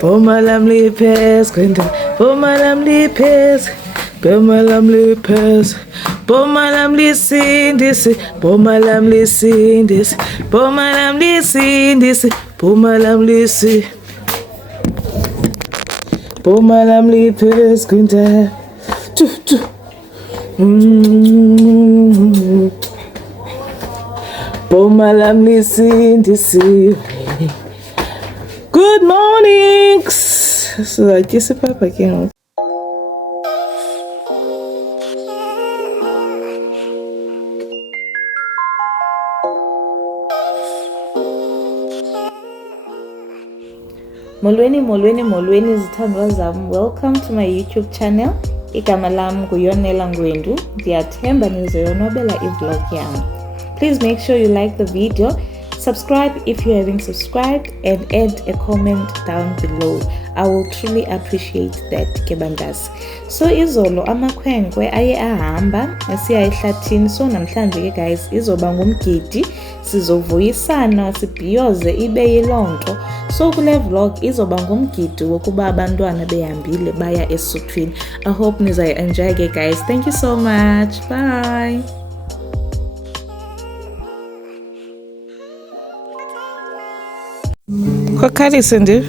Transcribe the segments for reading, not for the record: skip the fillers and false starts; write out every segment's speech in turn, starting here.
Bomalam lipes, bomalam lipes, bomalam lipes, bomalam lisindis, bomalam lisindis, bomalam lisindis, bomalam lisi, bomalam lipes, quinta, bomalam lisindis. Good morning. So aqui esse papo aqui não. Molweni zithandwa zam. Welcome to my YouTube channel. Igama lam nguYonela Ngwendu. Ndiyathemba nizoyonwabela i-vlog yam. Please make sure you like the video. Subscribe if you haven't subscribed and add a comment down below. I will truly appreciate that, Kebandas. So izolo amakhwenkwe aye ahamba esiya ehlathini. So namhlanje ke guys izoba ngumgidi, sizovuyisana sibhiyoze ibe yilonto. So kule vlog izoba ngumgidi wokuba abantwana behambile baya esuthwini. I hope niza enjoy ke guys. Thank you so much. Bye. Kokhalise nje.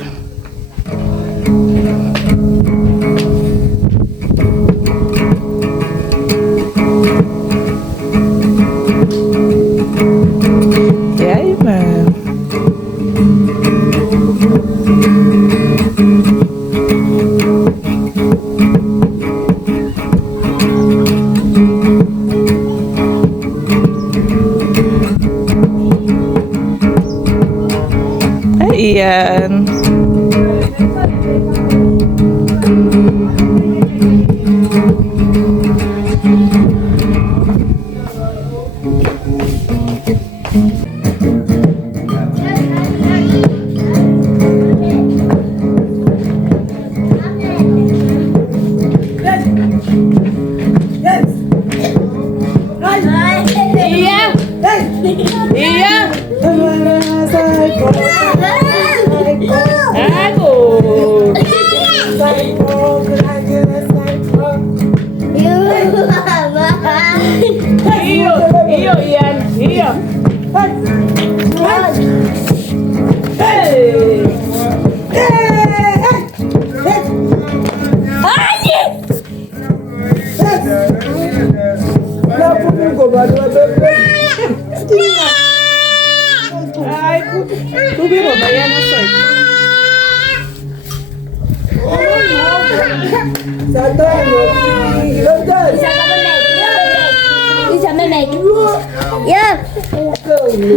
Yeah, man. Ian. Iyo Ian, iyo. Hey.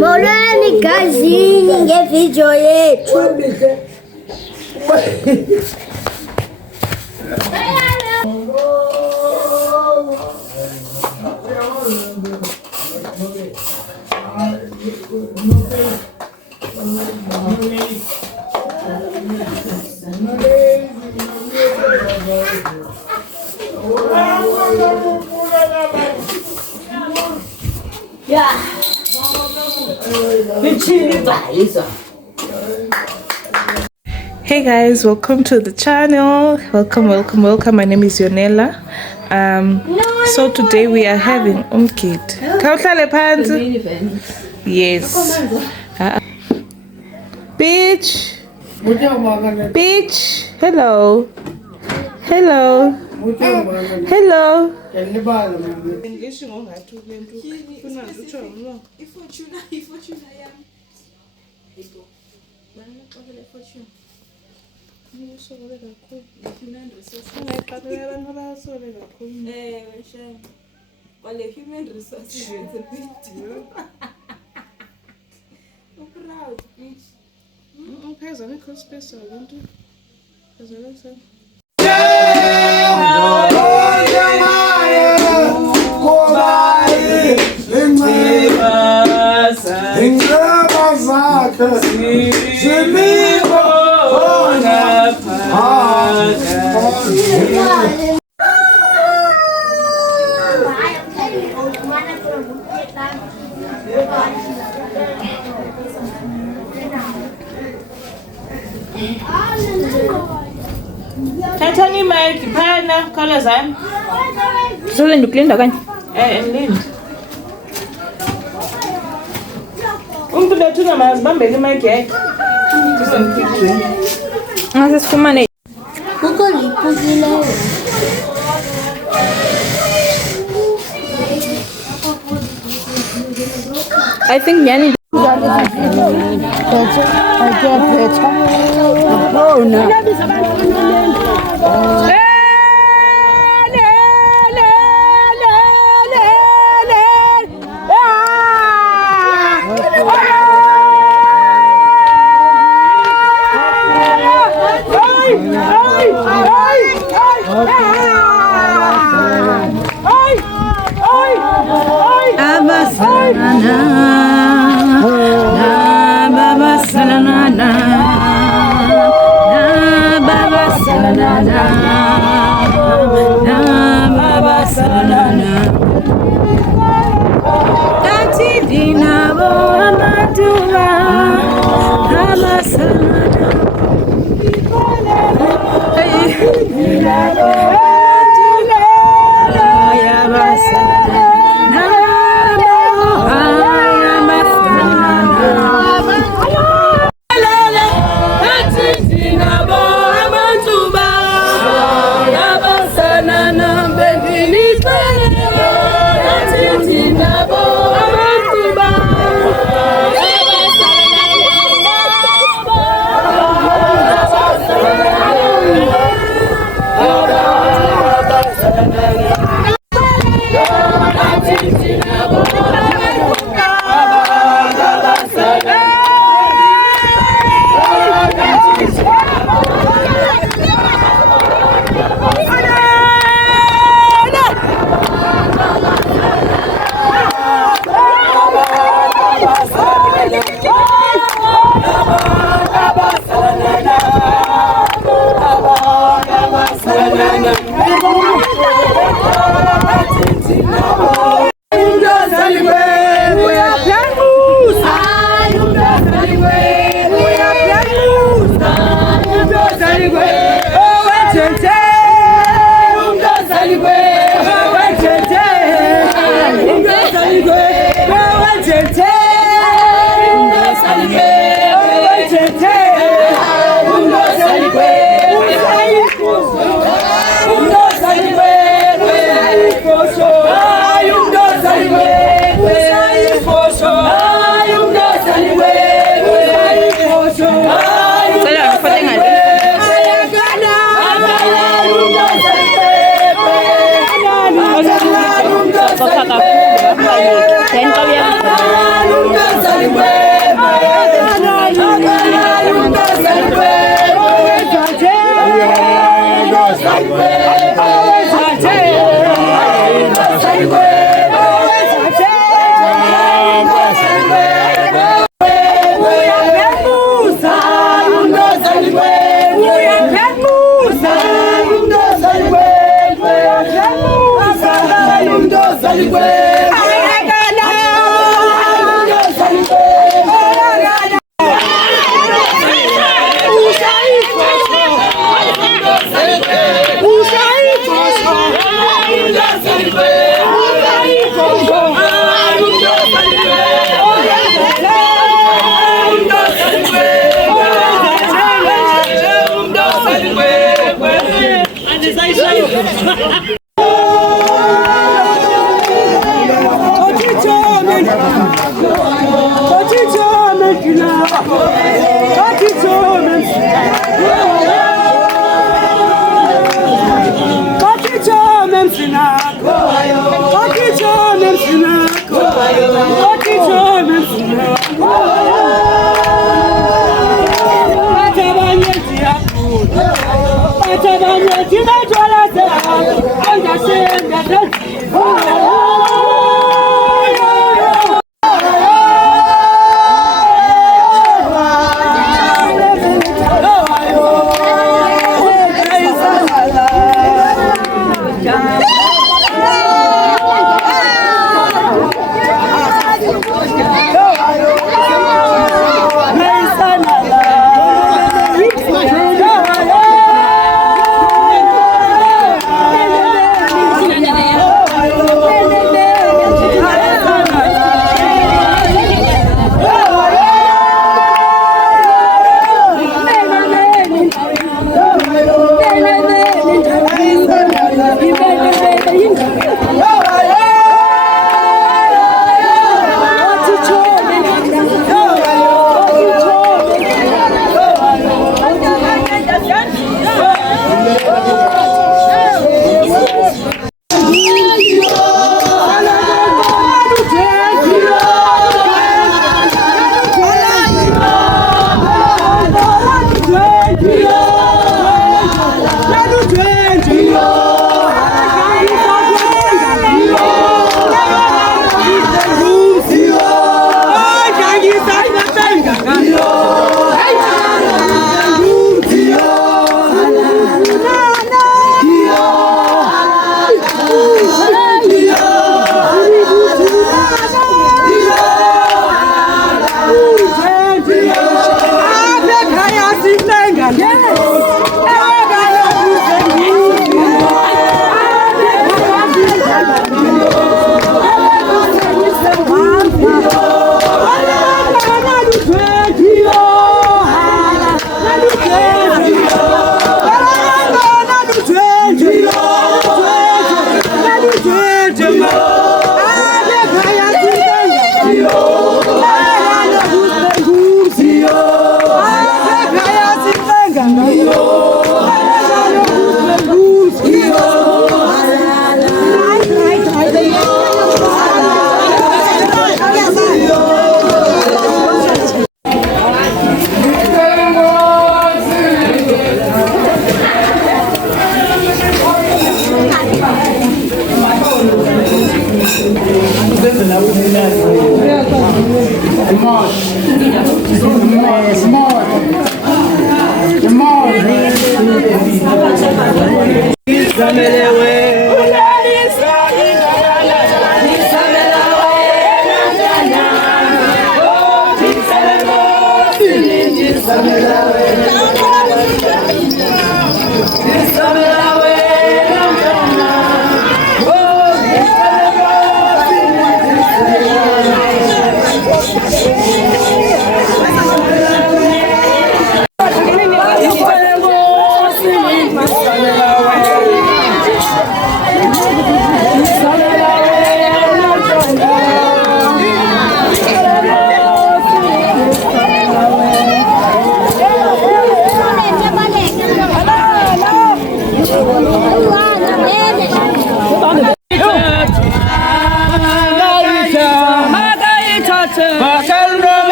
Morani kazi ninge video yetu. Yeah. Hey guys, welcome to the channel. Welcome. My name is Yonela. So today we are having umkit. Yes. Peach. Hello. Hello. Tatani Mike, pana, colors on. So then you clean the gun. And Umpuda tuna mazibambe ni Mike yake. Sasa sikumane. Huko lipuzile. I think yani Bendini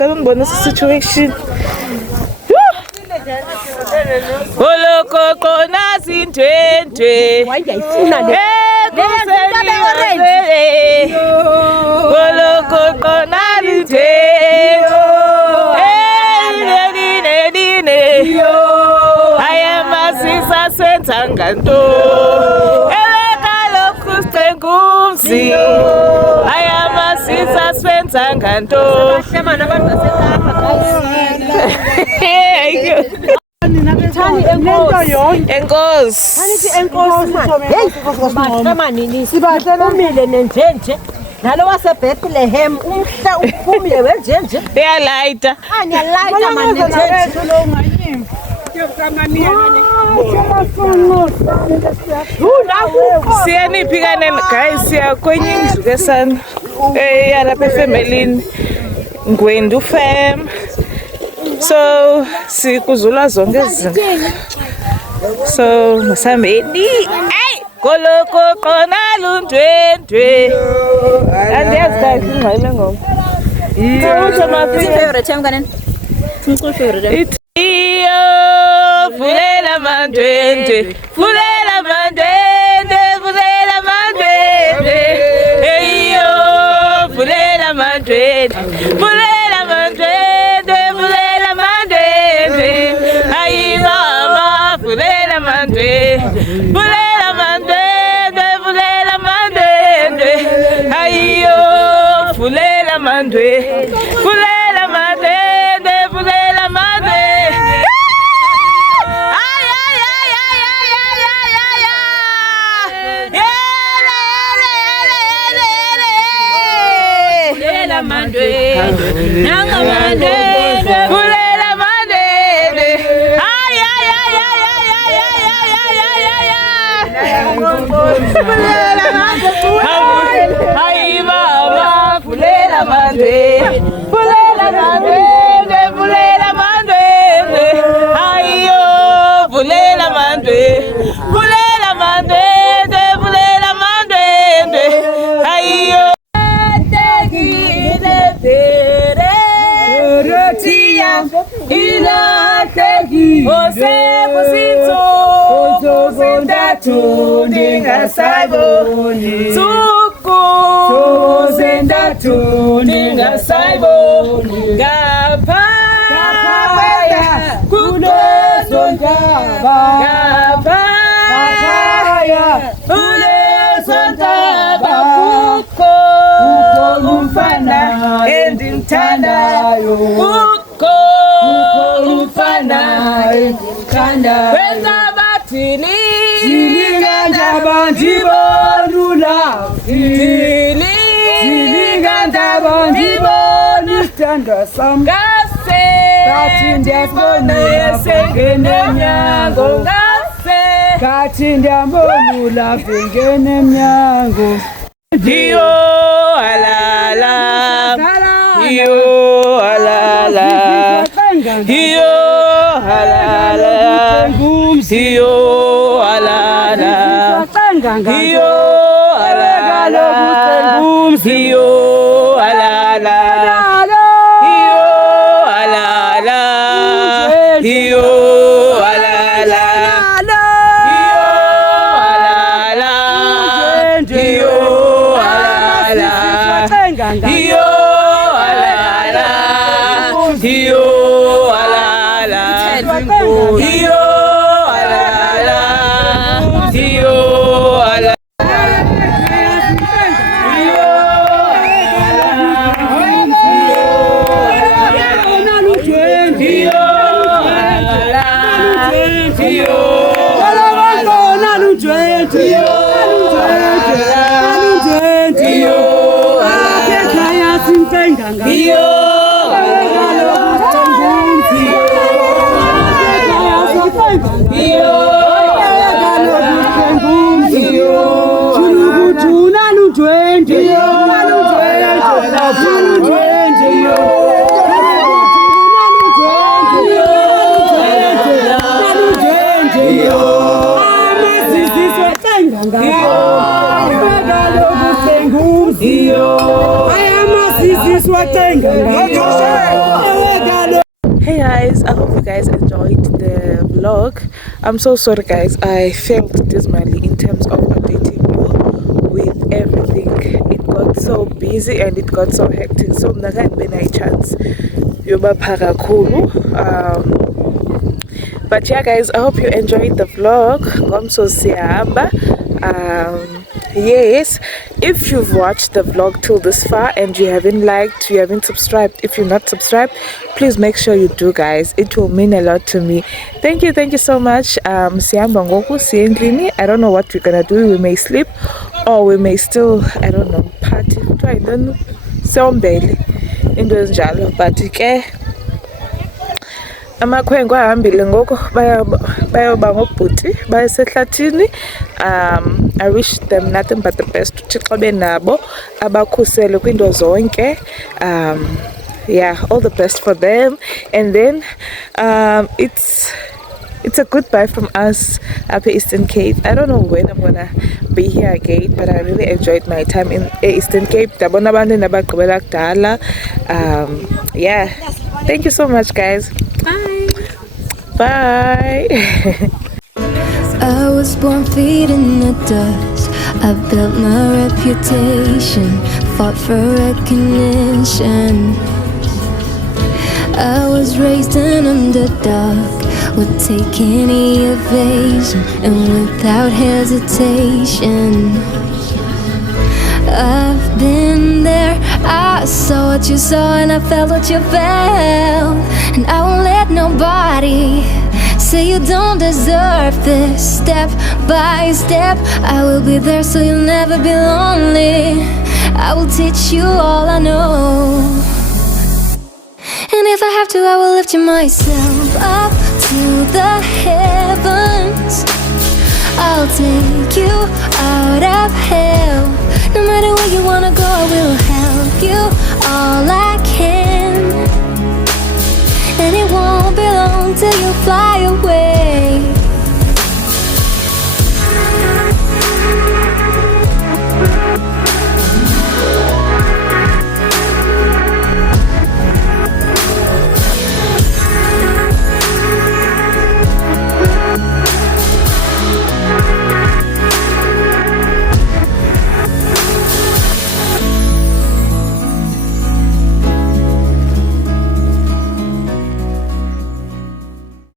ngicela ungibonise situation. Olokoko nazindwendwe wayayifuna le olokoko nazindwendwe ayamasisa senza nganto elekaloku sengumzi ayamasisa senza nganto sibahlomile nenjenje nalo waseBethlehem umhla uphumile wenjenje uyalayita aniyalaita manenjenje siyaniphikane guys siya kwenye indlu ke sana yalapha efemelini Ngwendu fam. So sikuzula zonke izinto. So masambeni koloko qona lundwendwe andiyazi kahle ingxele ngoma favorite yam kanen favorite fulela mandwendwe fulela mandwendwe fulela mandwendwe eyo fulela mandwendwe fulela mandwendwe fulela mandwendwe ayi mama fulela mandwendwe fulela mandwendwe fulela mandwendwe ayo fulela mandwendwe fulela mandwendwe fulela mandwendwe Ndingasayiboni suku ndingasayiboni ngaphaya kulezo ndaba ngaphaya kulezo ndaba kukho umfana endimthandayo kukho umfana endimthandayo wenza bathini bandibonula bandibona isithandwa sam ngase ngathi ndiyabona sengene emnyango ngase ngathi ndiyabonula vengene emnyango iyo alala iyo alala iyo alala iyo alala iyo alala iyo alala iyo alala iyo alala iyo alala iyo alala iyo alala iyo Hey guys, I hope you guys enjoyed the vlog. I'm so sorry guys, I failed dismally in terms of updating you with everything. It got so busy and it got so hectic, so I'm not going to be a chance. But yeah guys, I hope you enjoyed the vlog. Ngomso siyahamba. Yes, if you've watched the vlog till this far and you haven't liked, you haven't subscribed, if you're not subscribed, please make sure you do guys. It will mean a lot to me. Thank you so much. Siyahamba ngoku siya endlini. I don't know what we're gonna do. We may sleep or we may still, I don't know, party. I don't know. Sombele into ezinjalo, but ke amakhwenkwe ahambile ngoku bayoba ngobhuti bayesehlathini. I wish them nothing but the best. Uthixo benabo abakhusele kwiinto zonke. Yeah, all the best for them. And then it's a goodbye from us up at Eastern Cape. I don't know when I'm gonna be here again, but I really enjoyed my time in Eastern Cape. Yeah, thank you so much guys. Bye. I was born feeding the dust. I built my reputation, fought for recognition. I was raised an underdog, would take any evasion and without hesitation. I've been there, I saw what you saw and I felt what you felt. And I won't let nobody say you don't deserve this. Step by step, I will be there so you'll never be lonely. I will teach you all I know. And if I have to, I will lift you myself up to the heavens. I'll take you out of hell. No matter where you wanna go, I will help you all I can. And it won't be long till you fly away.